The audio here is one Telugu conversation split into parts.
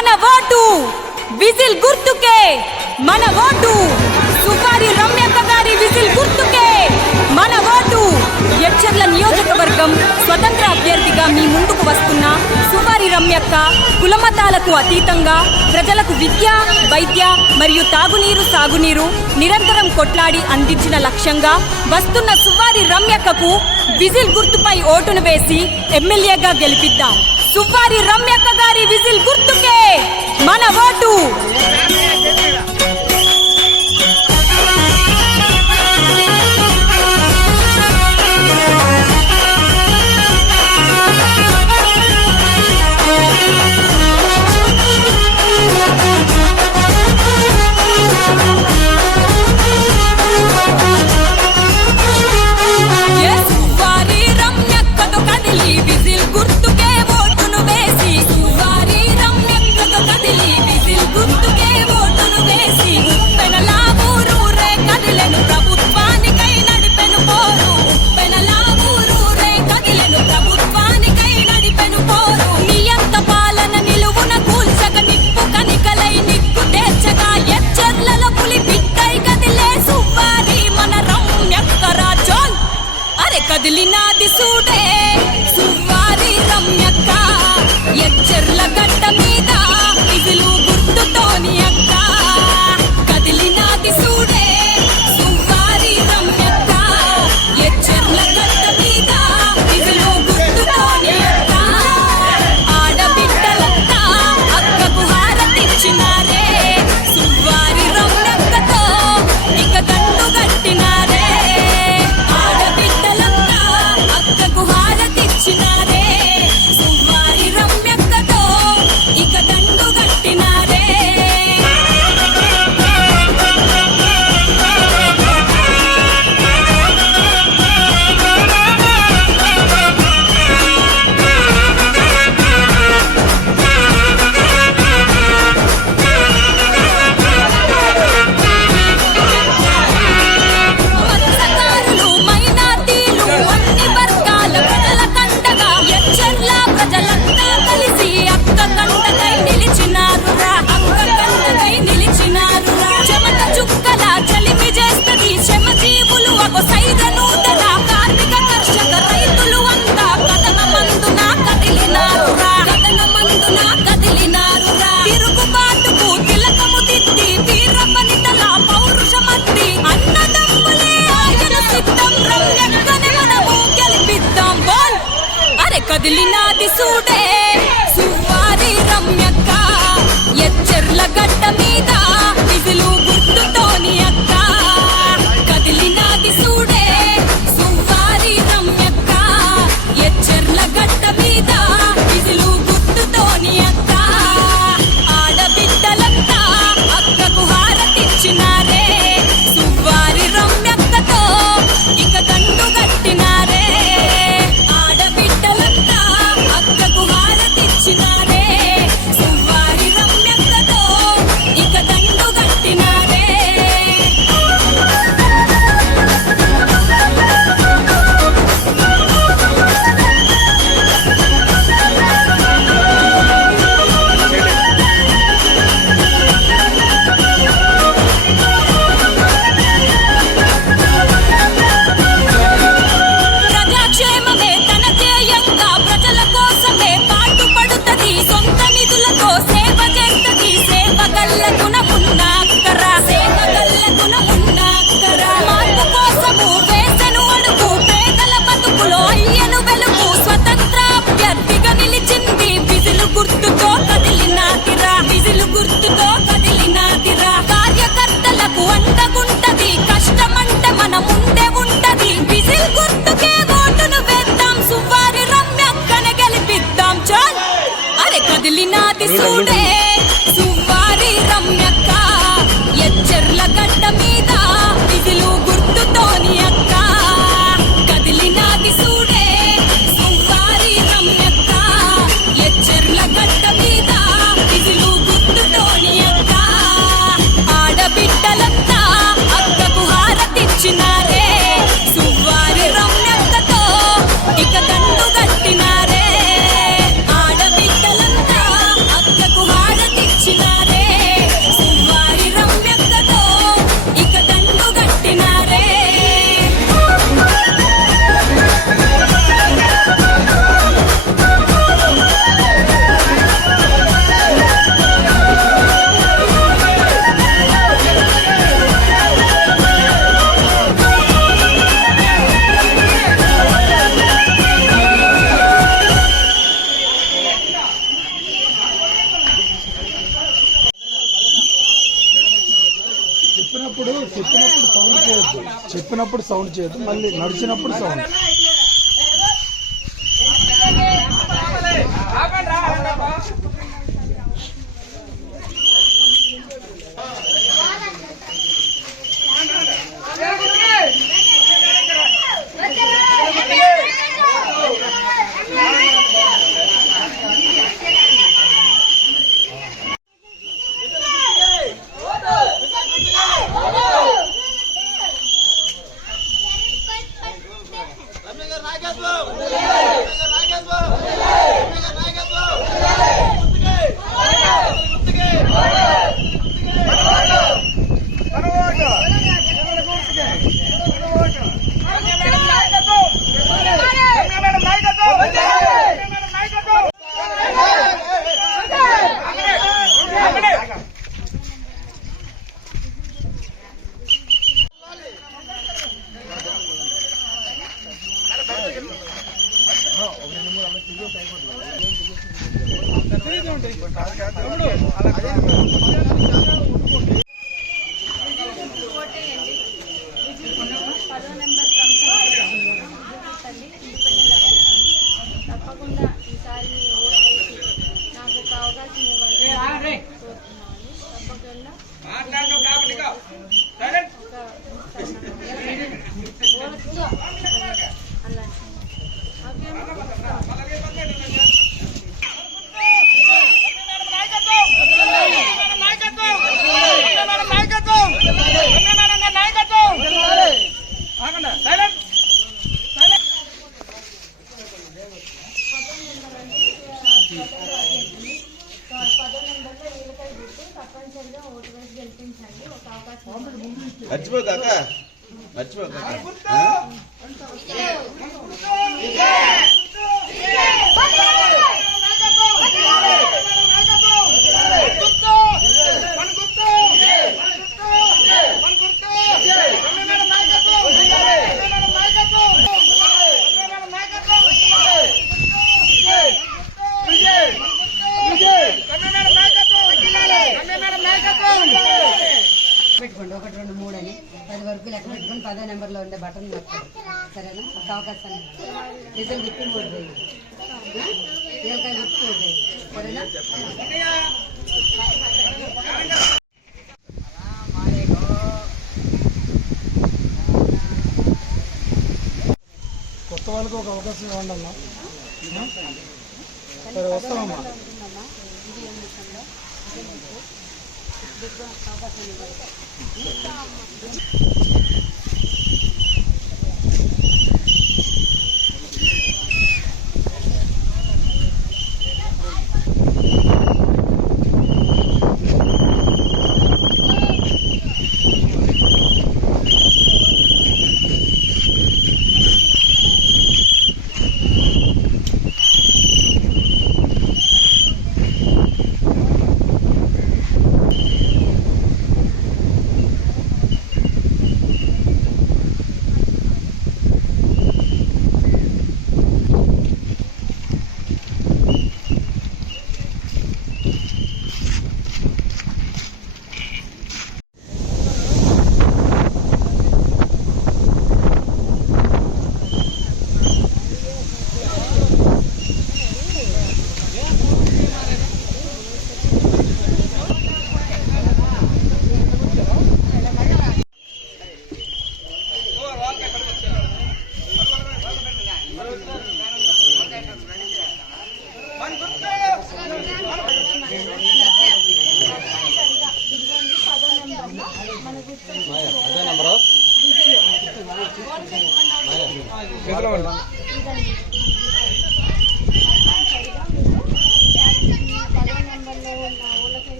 మన ఓటు విజిల్ గుర్తుకే. మన ఓటు సుపారి రమ్యక గారి విజిల్ గుర్తుకే. మన ఓటు యక్షర్ల నియోజకవర్గం స్వతంత్ర అభ్యర్థిగా మీ ముందుకు వస్తున్న సుపారి రమ్యక్క కులమతాలకు అతీతంగా ప్రజలకు విద్య వైద్య మరియు తాగునీరు సాగునీరు నిరంతరం కొట్లాడి అందించిన లక్ష్యంగా వస్తున్న సువారి రమ్యక్కకు విజిల్ గుర్తుపై ఓటును వేసి ఎమ్మెల్యేగా గెలిపిద్దాం. సుపారి రమ్యక్క గారి విజిల్ గుర్తుకే మన ఓటు. ਦਿੱਲੀ ਨਾ ਦੀ ਸੂਟੇ സൂടേ చెప్పినప్పుడు సౌండ్ చేయదు మళ్ళీ నడిచినప్పుడు సౌండ్ పదో నెంబర్ తల్లి ఇండిపెండెంట్ అభ్యర్థి తప్పకుండా ఈసారి ఓటు వేసి నాకు ఒక అవకాశం ఇవ్వాలని కోరుతున్నాను తప్పకుండా అలా పదో నెంబర్లో వీళ్ళపై గుర్తు తప్పనిసరిగా ఓటు వేసి గెలిపించండి. ఒక అవకాశం కాక మర్చిపో కాక పెట్టుకోండి ఒకటి రెండు మూడు అని పది వరకు లెక్క పెట్టుకొని పదో నెంబర్లో ఉండే బటన్ నొక్కండి. సరేనా? ఒక అవకాశం రిజల్ట్ గుర్తు మూడు వేలు ఏలకాయ గుర్తు మూడు వేలు సరేనా? కొత్త వాళ్ళకి ఒక అవకాశం ఇవ్వండి అమ్మా. సరే వస్తామమ్మా అవకాశం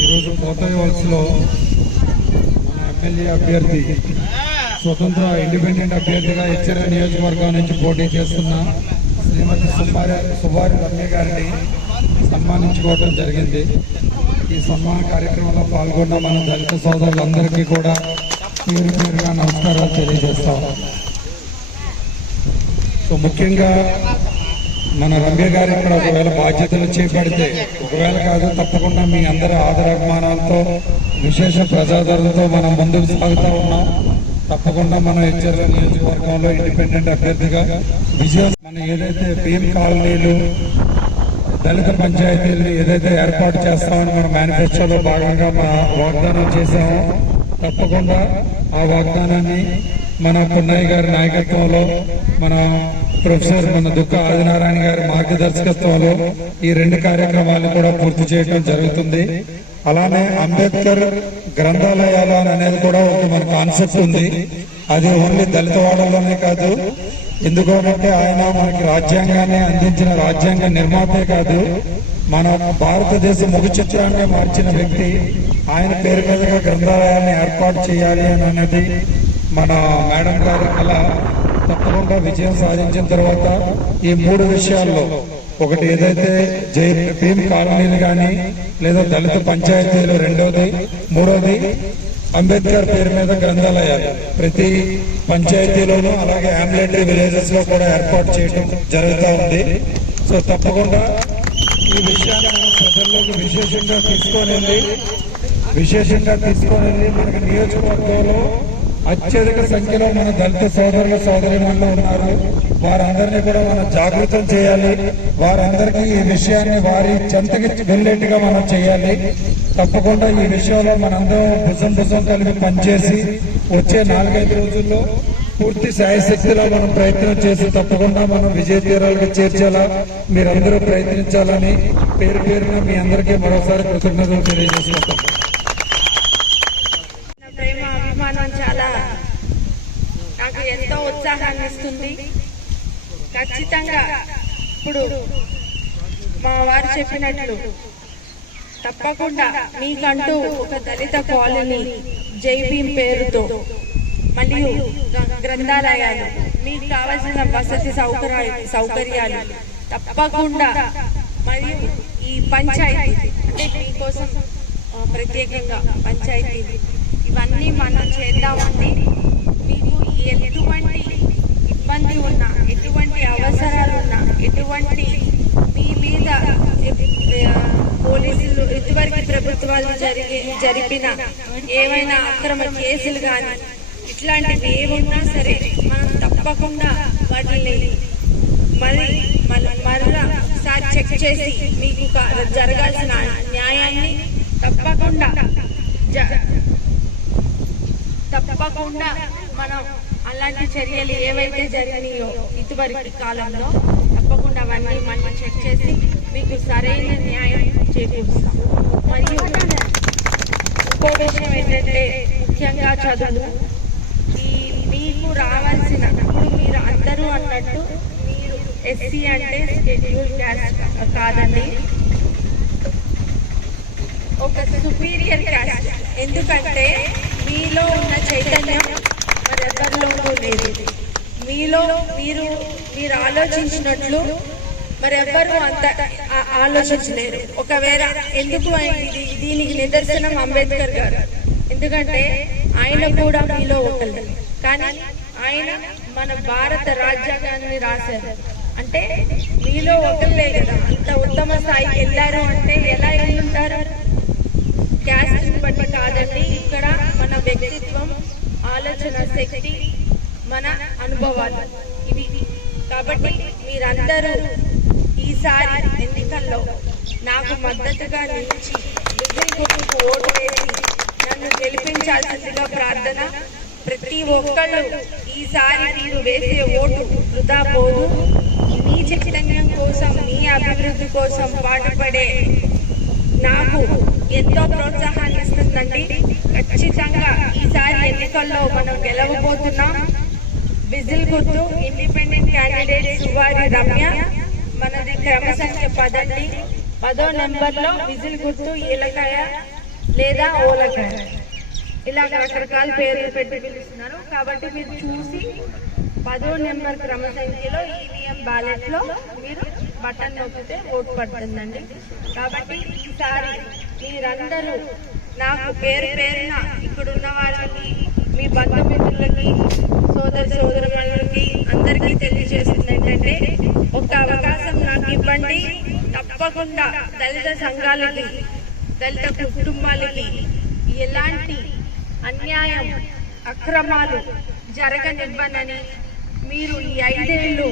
ఈరోజు కోతయ్య వలసలో మన ఎమ్మెల్యే అభ్యర్థి స్వతంత్ర ఇండిపెండెంట్ అభ్యర్థిగా హెచ్చర నియోజకవర్గం నుంచి పోటీ చేస్తున్న శ్రీమతి సుబ్బారి సుబ్బారి రమ్య గారిని సన్మానించుకోవడం జరిగింది. ఈ సన్మాన కార్యక్రమంలో పాల్గొన్న మన దళిత సోదరులందరికీ కూడా పేరు పేరుగా నమస్కారాలు తెలియజేస్తాం. సో ముఖ్యంగా మన రమ్య గారు ఇక్కడ ఒకవేళ బాధ్యతలు చేపడితే ఒకవేళ కాదు తప్పకుండా మీ అందరి ఆదరాభిమానాలతో విశేష ప్రజాదరణతో మనం ముందుకు సాగుతూ ఉన్నాం. తప్పకుండా మన హెచ్చర్ల నియోజకవర్గంలో ఇండిపెండెంట్ అభ్యర్థిగా విజయం మన ఏదైతే పిఎం కాలనీలు దళిత పంచాయతీలను ఏదైతే ఏర్పాటు చేస్తామని మన మేనిఫెస్టోలో భాగంగా మన వాగ్దానం చేశామో తప్పకుండా ఆ వాగ్దానాన్ని మన పున్నయ్య గారి నాయకత్వంలో మన ప్రొఫెసర్ మన దుఃఖ ఆదినారాయణ గారి మార్గదర్శకత్వంలో ఈ రెండు కార్యక్రమాలను కూడా పూర్తి చేయడం జరుగుతుంది. అలానే అంబేద్కర్ గ్రంథాలయాలు అనేది కూడా ఒక మన కాన్సెప్ట్ ఉంది. అది ఓన్లీ దళిత వాడల్లోనే కాదు ఎందుకంటే ఆయన మనకి రాజ్యాంగాన్ని అందించిన రాజ్యాంగ నిర్మాతే కాదు మన భారతదేశ ముఖ చిత్రాన్ని మార్చిన వ్యక్తి. ఆయన పేరు మీదుగా గ్రంథాలయాన్ని ఏర్పాటు చేయాలి అని అన్నది మన మేడం గారి కళ తప్పకుండా విజయం సాధించిన తర్వాత ఈ మూడు విషయాల్లో ఒకటి ఏదైతే జై భీమ్ కాలనీలు కానీ లేదా దళిత పంచాయతీలు రెండోది మూడోది అంబేద్కర్ పేరు మీద గ్రంథాలయాలు. ప్రతి పంచాయతీలోనూ అలాగే అంబులేటరీ విలేజెస్లో కూడా ఏర్పాటు చేయడం జరుగుతూ ఉంది. సో తప్పకుండా ఈ విషయాన్ని ప్రజల్లోకి విశేషంగా తీసుకొని వెళ్ళి విశేషంగా తీసుకొని వెళ్ళి మనకి నియోజకవర్గంలో అత్యధిక సంఖ్యలో మన దళిత సోదరుల సోదరిమణులు ఉన్నారు. వారందరినీ కూడా మనం జాగృతం చేయాలి. వారందరికీ ఈ విషయాన్ని వారి చెంతకి వెళ్ళేట్టుగా మనం చేయాలి. తప్పకుండా ఈ విషయంలో మనందరం భుజం భుజం కలిపి పనిచేసి వచ్చే నాలుగైదు రోజుల్లో పూర్తి శాయశక్తిలో మనం ప్రయత్నం చేసి తప్పకుండా మనం విజయ తీరాలకు చేర్చేలా మీరందరూ ప్రయత్నించాలని పేరు పేరున మీ అందరికీ మరోసారి కృతజ్ఞతలు తెలియజేస్తున్నాం ప్రేమ అభిమానం చాలా నాకు ఎంతో ఉత్సాహాన్ని ఇస్తుంది. ఖచ్చితంగా ఇప్పుడు మా వారు చెప్పినట్లు తప్పకుండా మీకంటూ ఒక దళిత కాలనీ జై భీమ్ పేరుతో మరియు గ్రంథాలయాలు మీకు కావలసిన వసతి సౌకర్యాలు సౌకర్యాలు తప్పకుండా మరియు ఈ పంచాయతీ అంటే మీకోసం ప్రత్యేకంగా పంచాయతీలు ఇవన్నీ మనం చేద్దామండి. మీకు ఎటువంటి ఇబ్బంది ఉన్నా ఎటువంటి అవసరాలు ఉన్నా ఎటువంటి మీ మీద ఆ, పోలీసులు ఇదివరకు ప్రభుత్వాలు జరిగి జరిపిన ఏవైనా అక్రమ కేసులు కానీ ఇట్లాంటివి ఏమున్నా సరే మనం తప్పకుండా వాటిని మళ్ళీ మన- మరలా ఒకసారి చెక్ చేసి మీకు జరగాల్సిన న్యాయాన్ని తప్పకుండా జ- తప్పకుండా మనం అలాంటి చర్యలు ఏవైతే జరిగినాయో ఇదివరకు కాలంలో తప్పకుండా అవన్నీ మళ్ళీ చెక్ చేసి మీకు సరైన న్యాయం చేకూరుస్తాం మరియు ఇంకో విషయం ఏంటంటే ముఖ్యంగా చదువు. ఈ మీకు రావాల్సిన ఇప్పుడు మీరు అందరూ అన్నట్టు మీరు ఎస్సీ అంటే షెడ్యూల్ క్యాస్ట్ కాదండి. ఒక సుపీరియర్ క్యాస్ట్ ఎందుకంటే మీలో ఉన్న చైతన్యం మరెవరిలోనూ లేదు. మీలో మీరు మీరు ఆలోచించినట్లు మరి ఎవ్వరు అంత ఆలోచించలేరు. ఒకవేళ ఎందుకు ఇది దీనికి నిదర్శనం అంబేద్కర్ గారు. ఎందుకంటే ఆయన కూడా మీలో ఒకళ్ళు. కానీ ఆయన మన భారత రాజ్యాంగాన్ని రాశారు. అంటే మీలో ఒకళ్ళే కదా. అంత ఉత్తమ స్థాయికి వెళ్ళారు అంటే ఎలా వెళ్ళుంటారు క్యాస్ట్ బట్టి కాదండి. ఇక్కడ మన వ్యక్తిత్వం ఆలోచన శక్తి మన అనుభవాలు. ఇవి. కాబట్టి మీరందరూ ఈసారి ఎన్నికల్లో నాకు మద్దతుగా నిలిచి విజయ్ ఓటు వేసి నన్ను గెలిపించాల్సిందిగా ప్రార్థన. ప్రతి ఒక్కళ్ళు ఈసారి మీరు వేసే ఓటు వృధా పోదు. మీ చైతన్యం కోసం మీ అభివృద్ధి కోసం పాటుపడే నాకు ఎంతో ప్రోత్సాహాన్ని ఇస్తుందండి. ఖచ్చితంగా ఈసారి ఎన్నికల్లో మనం గెలవబోతున్నాం. విజిల్ గుర్తు ఇండిపెండెంట్ క్యాండిడేట్ సువారి రమ్య. మనది క్రమ సంఖ్య పదండి. పదో నెంబర్లో విజిల్ గుర్తు ఏలకాయ లేదా ఓలకాయ. ఇలా రకరకాల పేర్లు పెట్టి పిలుస్తున్నారు. కాబట్టి మీరు చూసి పదో నెంబర్ క్రమ సంఖ్యలో ఈవీఎం బ్యాలెట్లో మీరు బటన్ నొక్కితే ఓటు పడుతుందండి. కాబట్టి ఈసారి మీరందరూ నాకు పేరు పేరున ఇక్కడ ఉన్న వాళ్ళకి మీ బంధుమిత్రులకి సోదర సోదరులకి అందరికీ తెలియజేస్తుంది ఏంటంటే ఒక అవకాశం ఇవ్వండి. తప్పకుండా దళిత సంఘాలకి దళిత కుటుంబాలకి ఎలాంటి అన్యాయం అక్రమాలు జరగనివ్వనని మీరు ఈ ఐదేళ్ళు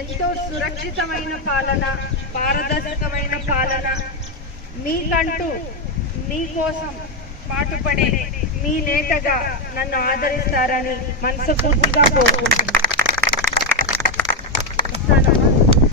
ఎంతో సురక్షితమైన పాలన పారదర్శకమైన పాలన మీకంటూ మీకోసం పాటుపడే మీ నేతగా నన్ను ఆదరిస్తారని మనస్ఫూర్తిగా కోరుకుంటున్నాను.